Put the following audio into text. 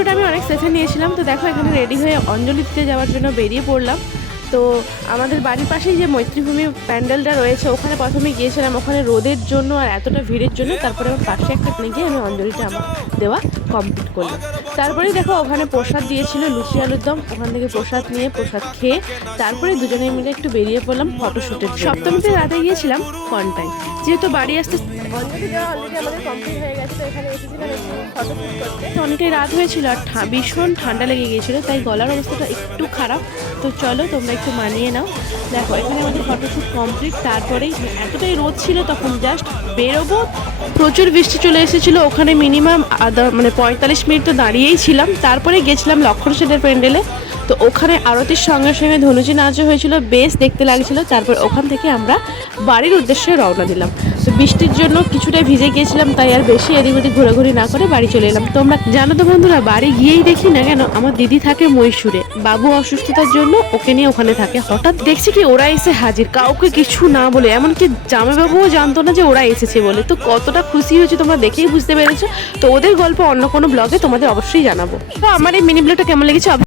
শোটা আমি অনেক সেশন নিয়েছিলাম। তো দেখো এখানে রেডি হয়ে অঞ্জলি দিতে যাওয়ার জন্য বেরিয়ে পড়লাম। তো আমাদের বাড়ির পাশেই যে মৈত্রীভূমি প্যান্ডেলটা রয়েছে ওখানে প্রথমে গিয়েছিলাম, ওখানে রোদের জন্য আর এতটা ভিড়ের জন্য তারপরে আমার পাশে একটা গিয়ে আমি অঞ্জলিটা আমার দেওয়া কমপ্লিট করলাম। তারপরে দেখো ওখানে প্রসাদ দিয়েছিল লুচি আলুর দম, ওখান থেকে প্রসাদ নিয়ে প্রসাদ খেয়ে তারপরে দুজনে মিলে একটু বেরিয়ে পড়লাম ফটোশ্যুটের। সপ্তমীতে রাতে গিয়েছিলাম কনটায়, যেহেতু বাড়ি আসতে অঞ্জলি দেওয়া অলরেডি আমাদের কমপ্লিট হয়ে গেছে। তো এখানে এসেছিলাম একটু ফটোশ্যুট করতে। অনেকটাই রাত হয়েছিল আর ভীষণ ঠান্ডা লেগে গিয়েছিল, তাই গলার অবস্থাটা একটু খারাপ। তো চলো তোমরা একটু মানিয়ে নাও। দেখো এখানে আমাদের ফটোশ্যুট কমপ্লিট। তারপরেই এতটাই রোদ ছিল তখন জাস্ট বেরোবো, প্রচুর বৃষ্টি চলে এসেছিলো। ওখানে মিনিমাম 45 মিনিট তো দাঁড়িয়েই ছিলাম। তারপরে গেছিলাম লক্ষণ সেনের প্যান্ডেলে। তো ওখানে আরতির সঙ্গে সঙ্গে ধনুচি নাচও হয়েছিল, বেশ দেখতে লাগছিল। তারপর ওখান থেকে আমরা বাড়ির উদ্দেশ্যে রওনা দিলাম। তো বৃষ্টির জন্য কিছুটা ভিজে গিয়েছিলাম, তাই আর বেশি এদিক ওদিক ঘোরাঘুরি না করে বাড়ি চলে এলাম। তোমরা জানো তো বন্ধুরা, বাড়ি গিয়েই দেখি না কেন আমার দিদি থাকে মহীশূরে, বাবু অসুস্থতার জন্য ওকে নিয়ে ওখানে থাকে। হঠাৎ দেখছি কি ওরা এসে হাজির, কাউকে কিছু না বলে, এমনকি জামাইবাবুও জানতো না যে ওরা এসেছে বলে। তো কতটা খুশি হয়েছে তোমরা দেখেই বুঝতে পেরেছো। তো ওদের গল্প অন্য কোনো ব্লগে তোমাদের অবশ্যই জানাবো। তো আমার এই মিনি ব্লগটা কেমন লেগেছে